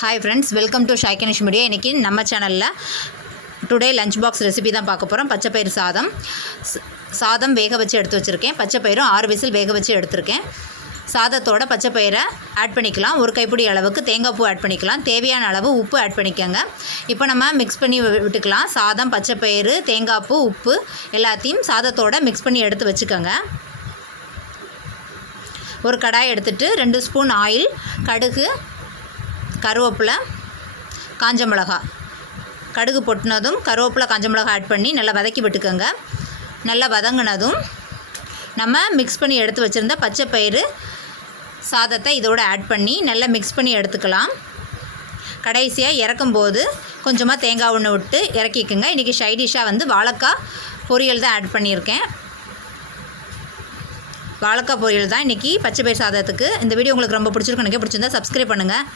Hi friends, welcome to Shaikanish media. இன்றைக்கி நம்ம சேனலில் டுடே லஞ்ச் பாக்ஸ் ரெசிபி தான் பார்க்க போகிறோம். பச்சைப்பயிறு சாதம் வேக வச்சு எடுத்து வச்சுருக்கேன். பச்சைப்பயிரும் 6 விசில் வேக வச்சு எடுத்திருக்கேன். சாதத்தோட பச்சைப்பயிரை ஆட் பண்ணிக்கலாம். ஒரு கைப்பிடி அளவுக்கு தேங்காய் பூ ஆட் பண்ணிக்கலாம். தேவையான அளவு உப்பு ஆட் பண்ணிக்கோங்க. இப்போ நம்ம மிக்ஸ் பண்ணி விட்டுக்கலாம். சாதம், பச்சைப்பயிறு, தேங்காய் பூ, உப்பு எல்லாத்தையும் சாதத்தோடு மிக்ஸ் பண்ணி எடுத்து வச்சுக்கோங்க. ஒரு கடாய் எடுத்துகிட்டு 2 ஸ்பூன் ஆயில், கடுகு, கருவேப்பிலை, காஞ்ச மிளகா. கடுகு பொட்டினதும் கருவேப்பிலை, காஞ்ச மிளகா ஆட் பண்ணி நல்லா வதக்கி விட்டுக்கோங்க. நல்லா வதங்கினதும் நம்ம மிக்ஸ் பண்ணி எடுத்து வச்சுருந்த பச்சைப்பயிறு சாதத்தை இதோடு ஆட் பண்ணி நல்லா மிக்ஸ் பண்ணி எடுத்துக்கலாம். கடைசியாக இறக்கும்போது கொஞ்சமாக தேங்காய் ஒன்று விட்டு இறக்கிக்குங்க. இன்றைக்கி சைடிஷ்ஷாக வாழைக்காய் பொரியல் தான் ஆட் பண்ணியிருக்கேன். வாழைக்காய் பொரியல் தான் இன்றைக்கி பச்சைப்பயிறு சாதத்துக்கு. இந்த வீடியோ உங்களுக்கு ரொம்ப பிடிச்சிருக்கும். எனக்கு பிடிச்சிருந்தா சப்ஸ்கிரைப் பண்ணுங்கள்.